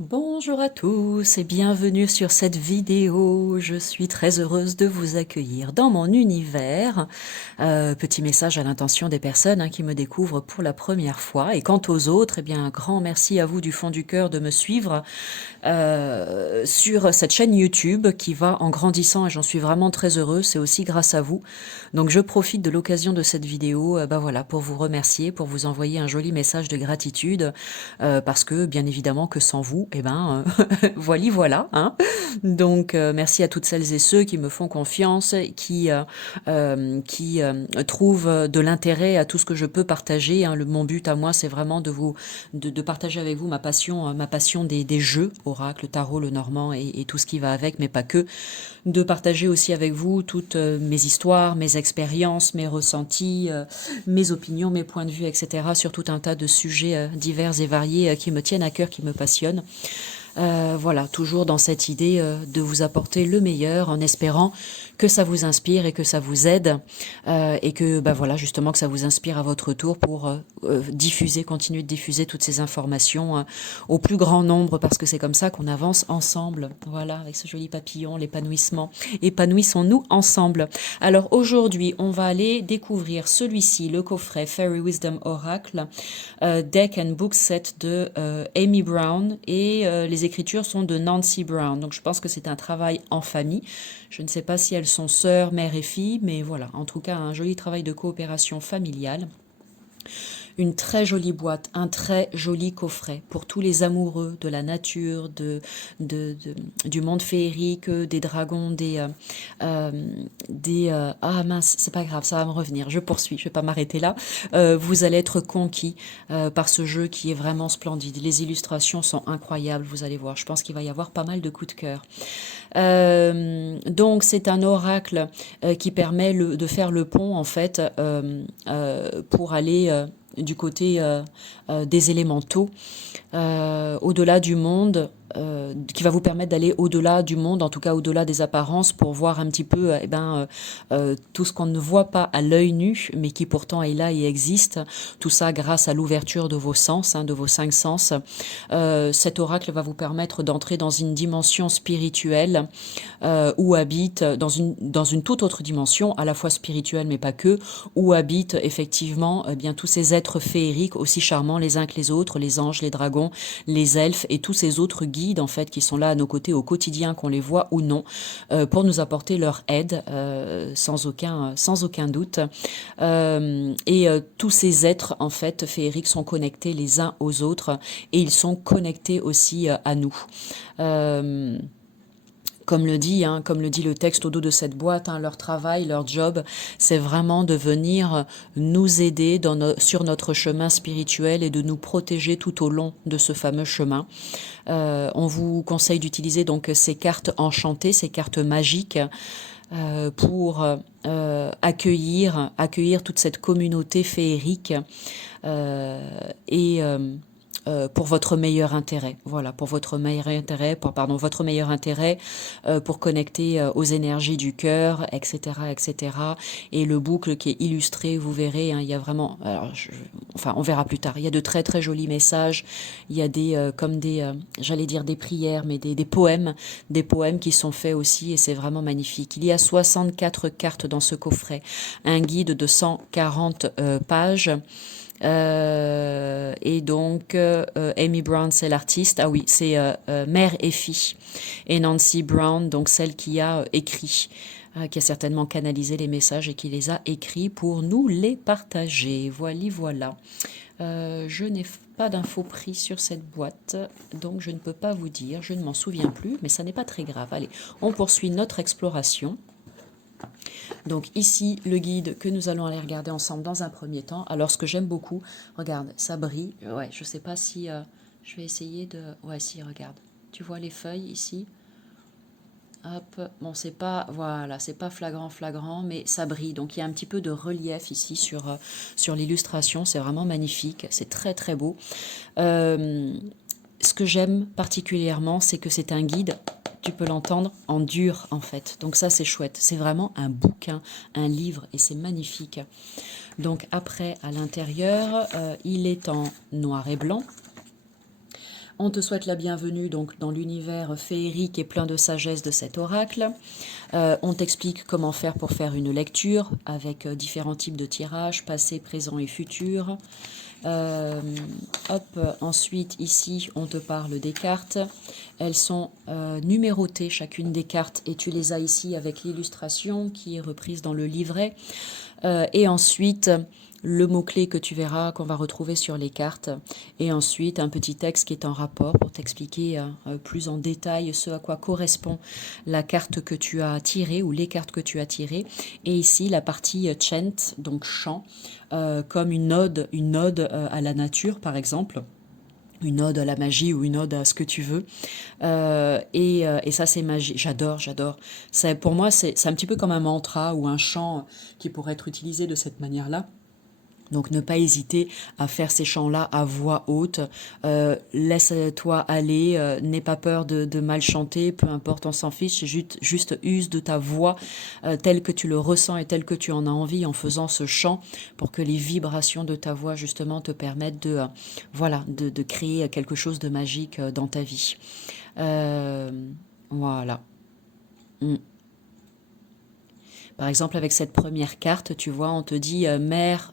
Bonjour à tous et bienvenue sur cette vidéo. Je suis très heureuse de vous accueillir dans mon univers. Petit message à l'intention des personnes qui me découvrent pour la première fois. Et quant aux autres, eh bien, un grand merci à vous du fond du cœur de me suivre sur cette chaîne YouTube qui va en grandissant et j'en suis vraiment très heureuse. C'est aussi grâce à vous. Donc je profite de l'occasion de cette vidéo voilà, pour vous remercier, pour vous envoyer un joli message de gratitude parce que bien évidemment que sans vous, eh ben, voilà. Hein. Donc, merci à toutes celles et ceux qui me font confiance, qui trouvent de l'intérêt à tout ce que je peux partager. Hein. Mon but à moi, c'est vraiment de partager avec vous ma passion des jeux, oracle, tarot, le normand et tout ce qui va avec, mais pas que. De partager aussi avec vous toutes mes histoires, mes expériences, mes ressentis, mes opinions, mes points de vue, etc. sur tout un tas de sujets divers et variés qui me tiennent à cœur, qui me passionnent. Voilà, toujours dans cette idée de vous apporter le meilleur en espérant que ça vous inspire et que ça vous aide et que voilà justement que ça vous inspire à votre tour pour continuer de diffuser toutes ces informations au plus grand nombre parce que c'est comme ça qu'on avance ensemble. Voilà, avec ce joli papillon, l'épanouissement. Épanouissons-nous ensemble. Alors aujourd'hui, on va aller découvrir celui-ci, le coffret Fairy Wisdom Oracle, Deck and Book Set de Amy Brown et les écritures sont de Nancy Brown. Donc je pense que c'est un travail en famille. Je ne sais pas si elles sont sœurs, mères et filles, mais voilà, en tout cas un joli travail de coopération familiale. Une très jolie boîte, un très joli coffret pour tous les amoureux de la nature, du monde féerique, des dragons, ah mince, c'est pas grave, ça va me revenir, je poursuis, je vais pas m'arrêter là. Vous allez être conquis par ce jeu qui est vraiment splendide. Les illustrations sont incroyables, vous allez voir. Je pense qu'il va y avoir pas mal de coups de cœur. Donc c'est un oracle qui permet de faire le pont en fait pour aller du côté des élémentaux, au-delà du monde, qui va vous permettre d'aller au-delà du monde, en tout cas au-delà des apparences, pour voir un petit peu tout ce qu'on ne voit pas à l'œil nu, mais qui pourtant est là et existe. Tout ça grâce à l'ouverture de vos sens, de vos 5 sens. Cet oracle va vous permettre d'entrer dans une dimension spirituelle où habite, dans une toute autre dimension, à la fois spirituelle mais pas que, où habitent effectivement bien tous ces êtres féeriques aussi charmants les uns que les autres, les anges, les dragons, les elfes et tous ces autres guides en fait qui sont là à nos côtés au quotidien, qu'on les voit ou non, pour nous apporter leur aide sans aucun doute. Tous ces êtres en fait féeriques sont connectés les uns aux autres et ils sont connectés aussi à nous. Comme le dit le texte au dos de cette boîte, leur travail, leur job, c'est vraiment de venir nous aider sur notre chemin spirituel et de nous protéger tout au long de ce fameux chemin. On vous conseille d'utiliser donc ces cartes enchantées, ces cartes magiques, pour accueillir toute cette communauté féerique et pour votre meilleur intérêt. Voilà, pour votre meilleur intérêt, votre meilleur intérêt, pour connecter aux énergies du cœur, etc., etc. Et le boucle qui est illustré, vous verrez, il y a vraiment, on verra plus tard. Il y a de très très jolis messages. Il y a j'allais dire des prières, mais des poèmes qui sont faits aussi, et c'est vraiment magnifique. Il y a 64 cartes dans ce coffret, un guide de 140 pages. Et donc Amy Brown c'est l'artiste, c'est mère et fille, et Nancy Brown donc celle qui a écrit, qui a certainement canalisé les messages et qui les a écrits pour nous les partager. Voilà. Je n'ai pas d'infos prix sur cette boîte, donc je ne peux pas vous dire, je ne m'en souviens plus, mais ça n'est pas très grave. Allez, on poursuit notre exploration. Donc ici, le guide que nous allons aller regarder ensemble dans un premier temps. Alors, ce que j'aime beaucoup, regarde, ça brille. Ouais, je sais pas si... je vais essayer de... Ouais, si, regarde. Tu vois les feuilles ici? Hop, bon, c'est pas... Voilà, c'est pas flagrant, mais ça brille. Donc, il y a un petit peu de relief ici sur l'illustration. C'est vraiment magnifique. C'est très, très beau. Ce que j'aime particulièrement, c'est que c'est un guide... Tu peux l'entendre en dur en fait. Donc ça c'est chouette. C'est vraiment un bouquin, un livre et c'est magnifique. Donc après à l'intérieur, il est en noir et blanc. On te souhaite la bienvenue donc dans l'univers féerique et plein de sagesse de cet oracle. On t'explique comment faire pour faire une lecture avec différents types de tirages, passé, présent et futur. Ensuite ici on te parle des cartes. Elles sont numérotées chacune des cartes et tu les as ici avec l'illustration qui est reprise dans le livret. Et ensuite le mot-clé que tu verras qu'on va retrouver sur les cartes et ensuite un petit texte qui est en rapport pour t'expliquer plus en détail ce à quoi correspond la carte que tu as tirée ou les cartes que tu as tirées et ici la partie chant, donc chant, comme une ode à la nature par exemple, une ode à la magie ou une ode à ce que tu veux. Et ça, c'est magique. J'adore. Pour moi, c'est un petit peu comme un mantra ou un chant qui pourrait être utilisé de cette manière-là. Donc ne pas hésiter à faire ces chants-là à voix haute. Laisse-toi aller, n'aie pas peur de mal chanter, peu importe, on s'en fiche. Juste use de ta voix telle que tu le ressens et telle que tu en as envie en faisant ce chant pour que les vibrations de ta voix justement te permettent de créer quelque chose de magique dans ta vie. Voilà. Par exemple, avec cette première carte, tu vois, on te dit mère,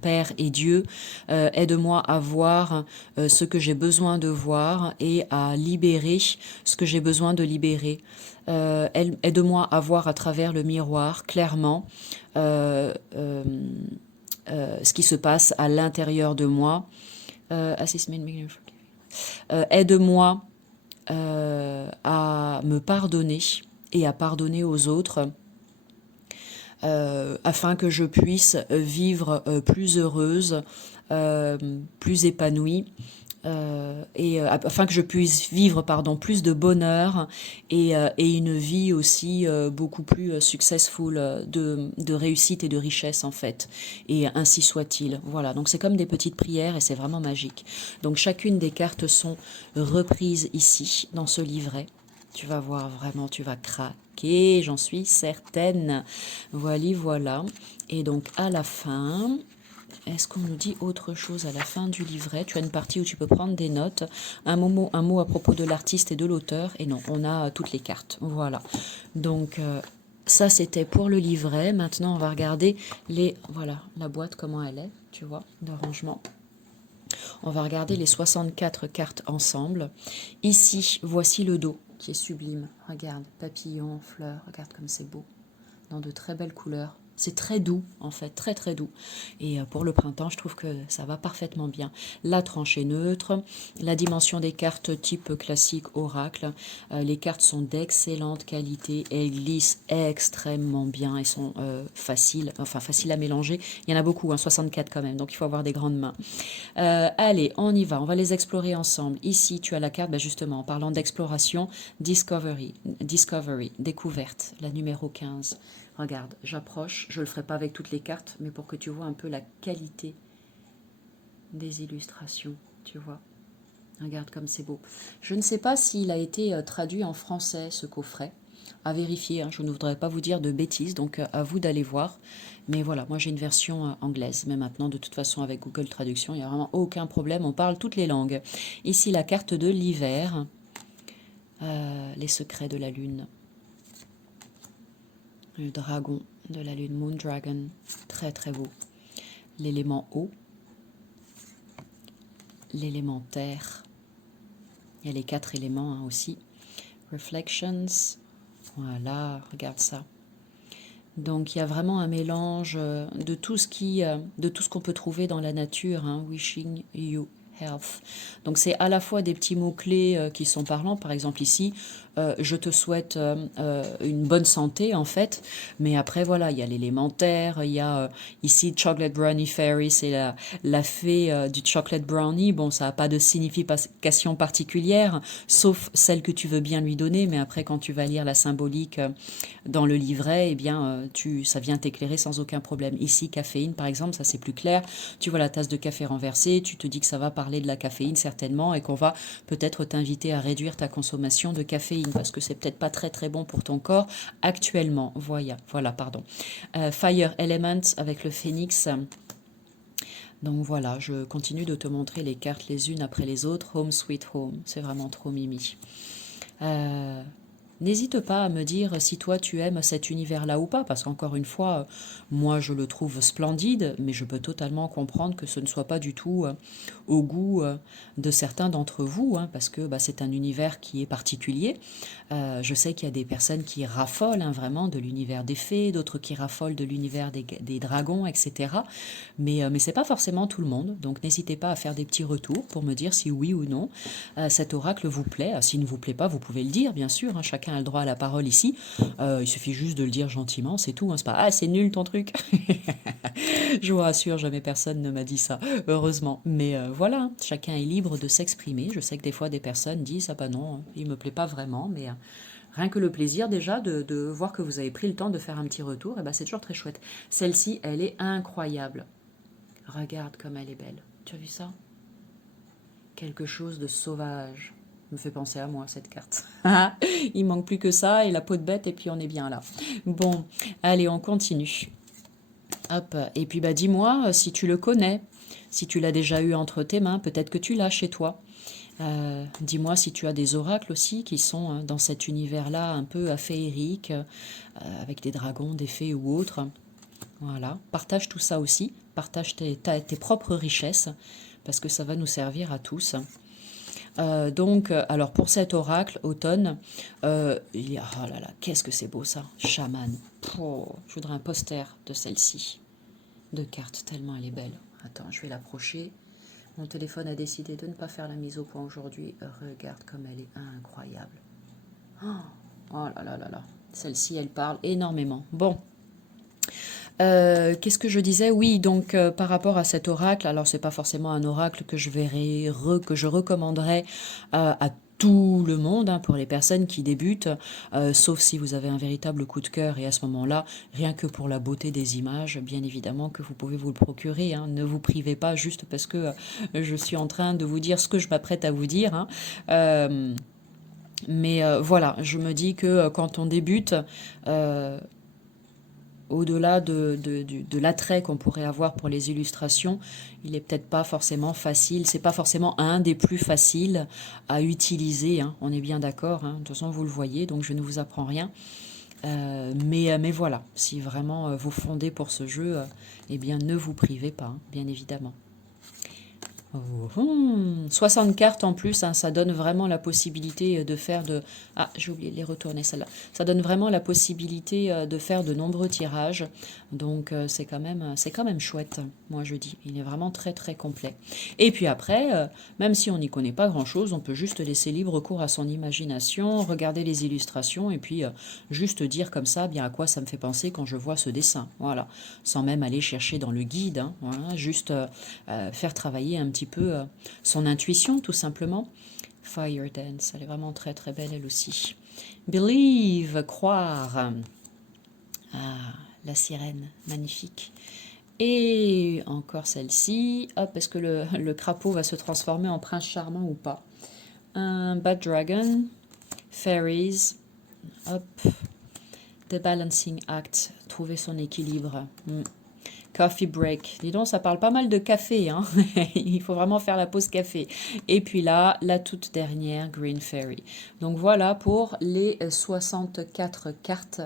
Père et Dieu, aide-moi à voir ce que j'ai besoin de voir et à libérer ce que j'ai besoin de libérer. Aide-moi à voir à travers le miroir clairement ce qui se passe à l'intérieur de moi. Aide-moi à me pardonner et à pardonner aux autres. Afin que je puisse vivre plus heureuse, plus épanouie, afin que je puisse vivre plus de bonheur et une vie aussi beaucoup plus successful, de réussite et de richesse en fait. Et ainsi soit-il. Voilà, donc c'est comme des petites prières et c'est vraiment magique. Donc chacune des cartes sont reprises ici dans ce livret. Tu vas voir vraiment, tu vas craquer, j'en suis certaine. Voilà. Et donc à la fin, est-ce qu'on nous dit autre chose à la fin du livret? Tu as une partie où tu peux prendre des notes, un mot à propos de l'artiste et de l'auteur. Et non, on a toutes les cartes. Voilà. Donc ça c'était pour le livret. Maintenant on va regarder la boîte comment elle est, tu vois, de rangement. On va regarder les 64 cartes ensemble. Ici, voici le dos qui est sublime. Regarde, papillon, fleurs, regarde comme c'est beau. Dans de très belles couleurs. C'est très doux, en fait, très très doux. Et pour le printemps, je trouve que ça va parfaitement bien. La tranche est neutre. La dimension des cartes type classique oracle. Les cartes sont d'excellente qualité. Elles glissent extrêmement bien. Elles sont faciles à mélanger. Il y en a beaucoup, 64 quand même, donc il faut avoir des grandes mains. Allez, on y va. On va les explorer ensemble. Ici, tu as la carte, justement, en parlant d'exploration, Discovery, découverte, la numéro 15. Regarde, j'approche, je ne le ferai pas avec toutes les cartes, mais pour que tu vois un peu la qualité des illustrations, tu vois. Regarde comme c'est beau. Je ne sais pas s'il a été traduit en français, ce coffret. À vérifier, je ne voudrais pas vous dire de bêtises, donc à vous d'aller voir. Mais voilà, moi j'ai une version anglaise, mais maintenant de toute façon avec Google Traduction, il n'y a vraiment aucun problème, on parle toutes les langues. Ici la carte de l'hiver, les secrets de la lune. Le dragon de la lune, Moon Dragon, très très beau. L'élément eau, l'élément terre, il y a les 4 éléments aussi. Reflections, voilà, regarde ça. Donc il y a vraiment un mélange de tout ce qu'on peut trouver dans la nature, wishing you health. Donc c'est à la fois des petits mots-clés qui sont parlants, par exemple ici, je te souhaite une bonne santé en fait, mais après voilà, il y a l'élémentaire, il y a ici Chocolate Brownie Fairy, c'est la fée du Chocolate Brownie, bon ça n'a pas de signification particulière, sauf celle que tu veux bien lui donner, mais après quand tu vas lire la symbolique dans le livret, eh bien ça vient t'éclairer sans aucun problème. Ici, caféine par exemple, ça c'est plus clair, tu vois la tasse de café renversée, tu te dis que ça va parler de la caféine certainement et qu'on va peut-être t'inviter à réduire ta consommation de caféine parce que c'est peut-être pas très très bon pour ton corps actuellement. Voilà, pardon. Fire Elements avec le phénix. Donc voilà, je continue de te montrer les cartes les unes après les autres. Home sweet home, c'est vraiment trop mimi. Euh, N'hésite pas à me dire si toi tu aimes cet univers-là ou pas, parce qu'encore une fois, moi je le trouve splendide, mais je peux totalement comprendre que ce ne soit pas du tout au goût de certains d'entre vous, hein, parce que bah, c'est un univers qui est particulier. Je sais qu'il y a des personnes qui raffolent hein, vraiment de l'univers des fées, d'autres qui raffolent de l'univers des dragons, etc. Mais c'est pas forcément tout le monde, donc n'hésitez pas à faire des petits retours pour me dire si oui ou non cet oracle vous plaît. S'il ne vous plaît pas, vous pouvez le dire, bien sûr, hein, chacun a le droit à la parole ici. Il suffit juste de le dire gentiment, c'est tout. Hein, c'est pas « Ah, c'est nul ton truc !» Je vous rassure, jamais personne ne m'a dit ça, heureusement. Mais voilà, hein, chacun est libre de s'exprimer. Je sais que des fois, des personnes disent « Ah bah non, hein, il me plaît pas vraiment, mais… Rien que le plaisir déjà de voir que vous avez pris le temps de faire un petit retour, et ben c'est toujours très chouette. Celle-ci, elle est incroyable. Regarde comme elle est belle. Tu as vu ça? Quelque chose de sauvage. Me fait penser à moi, cette carte. Il manque plus que ça et la peau de bête et puis on est bien là. Bon, allez, on continue. Hop, et puis bah dis-moi si tu le connais, si tu l'as déjà eu entre tes mains, peut-être que tu l'as chez toi. Dis-moi si tu as des oracles aussi qui sont dans cet univers-là un peu féerique, avec des dragons, des fées ou autres. Voilà, partage tout ça aussi, partage tes propres richesses, parce que ça va nous servir à tous. Donc, alors pour cet oracle, automne, il y a, oh là là, qu'est-ce que c'est beau ça, chaman. Oh, je voudrais un poster de celle-ci, de cartes, tellement elle est belle. Attends, je vais l'approcher. Mon téléphone a décidé de ne pas faire la mise au point aujourd'hui. Regarde comme elle est incroyable. Oh là là là là, celle-ci, elle parle énormément. Bon. Qu'est-ce que je disais? Oui, donc par rapport à cet oracle, alors c'est pas forcément un oracle que je verrai, que je recommanderais à tout le monde, hein, pour les personnes qui débutent, sauf si vous avez un véritable coup de cœur et à ce moment-là, rien que pour la beauté des images, bien évidemment que vous pouvez vous le procurer. Hein, ne vous privez pas juste parce que je suis en train de vous dire ce que je m'apprête à vous dire. Hein. Mais voilà, je me dis que quand on débute, euh, au-delà de l'attrait qu'on pourrait avoir pour les illustrations, il est peut-être pas forcément facile, c'est pas forcément un des plus faciles à utiliser, hein, on est bien d'accord, hein, de toute façon vous le voyez, donc je ne vous apprends rien. Mais voilà, si vraiment vous fondez pour ce jeu, eh bien ne vous privez pas, hein, bien évidemment. 60 cartes en plus, hein, ça donne vraiment la possibilité de faire de... Ah, j'ai oublié de les retourner celle-là. Ça donne vraiment la possibilité de faire de nombreux tirages. Donc c'est quand même chouette, moi je dis. Il est vraiment très très complet. Et puis après, même si on n'y connaît pas grand-chose, on peut juste laisser libre cours à son imagination, regarder les illustrations et puis juste dire comme ça bien à quoi ça me fait penser quand je vois ce dessin. Voilà, sans même aller chercher dans le guide. Hein, voilà, juste faire travailler un petit peu son intuition tout simplement. Fire Dance, elle est vraiment très très belle elle aussi. Believe, croire. Ah, la sirène, magnifique. Et encore celle-ci. Hop, est-ce que le crapaud va se transformer en prince charmant ou pas? Un Bad Dragon, Fairies, hop, The Balancing Act, trouver son équilibre. Coffee break. Dis donc, ça parle pas mal de café, hein. Il faut vraiment faire la pause café. Et puis là, la toute dernière, Green Fairy. Donc voilà pour les 64 cartes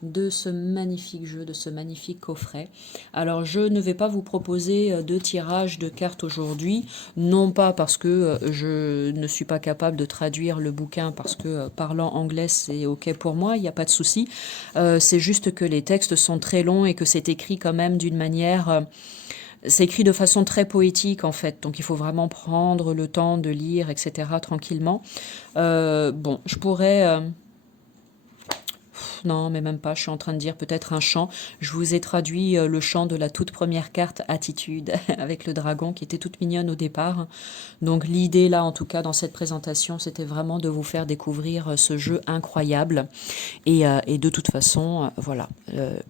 de ce magnifique jeu, de ce magnifique coffret. Alors, je ne vais pas vous proposer de tirage de cartes aujourd'hui, non pas parce que je ne suis pas capable de traduire le bouquin, parce que parlant anglais, c'est OK pour moi, il n'y a pas de souci. C'est juste que les textes sont très longs et que c'est écrit quand même d'une manière... c'est écrit de façon très poétique en fait, donc il faut vraiment prendre le temps de lire, etc. tranquillement. Bon, je pourrais... non, mais même pas, je suis en train de dire peut-être un chant. Je vous ai traduit le chant de la toute première carte, Attitude, avec le dragon qui était toute mignonne au départ. Donc l'idée là, en tout cas dans cette présentation, c'était vraiment de vous faire découvrir ce jeu incroyable. Et de toute façon, voilà,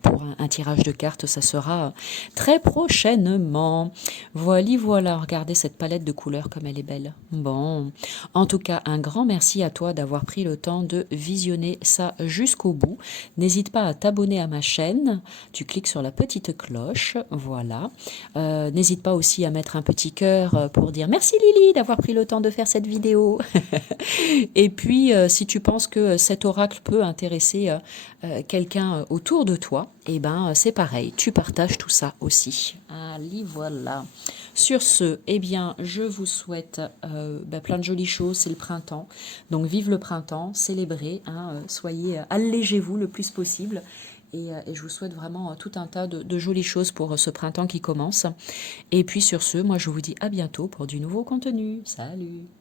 pour un tirage de cartes, ça sera très prochainement. Voilà, regardez cette palette de couleurs comme elle est belle. Bon, en tout cas, un grand merci à toi d'avoir pris le temps de visionner ça jusqu'au bout. tout. N'hésite pas à t'abonner à ma chaîne. Tu cliques sur la petite cloche. Voilà. N'hésite pas aussi à mettre un petit cœur pour dire merci Lily d'avoir pris le temps de faire cette vidéo. Et puis, si tu penses que cet oracle peut intéresser quelqu'un autour de toi, eh ben, c'est pareil, tu partages tout ça aussi. Allez, voilà. Sur ce, eh bien, je vous souhaite plein de jolies choses, c'est le printemps. Donc, vive le printemps, célébrez, hein, soyez, allégez-vous le plus possible. Et je vous souhaite vraiment tout un tas de jolies choses pour ce printemps qui commence. Et puis sur ce, moi je vous dis à bientôt pour du nouveau contenu. Salut!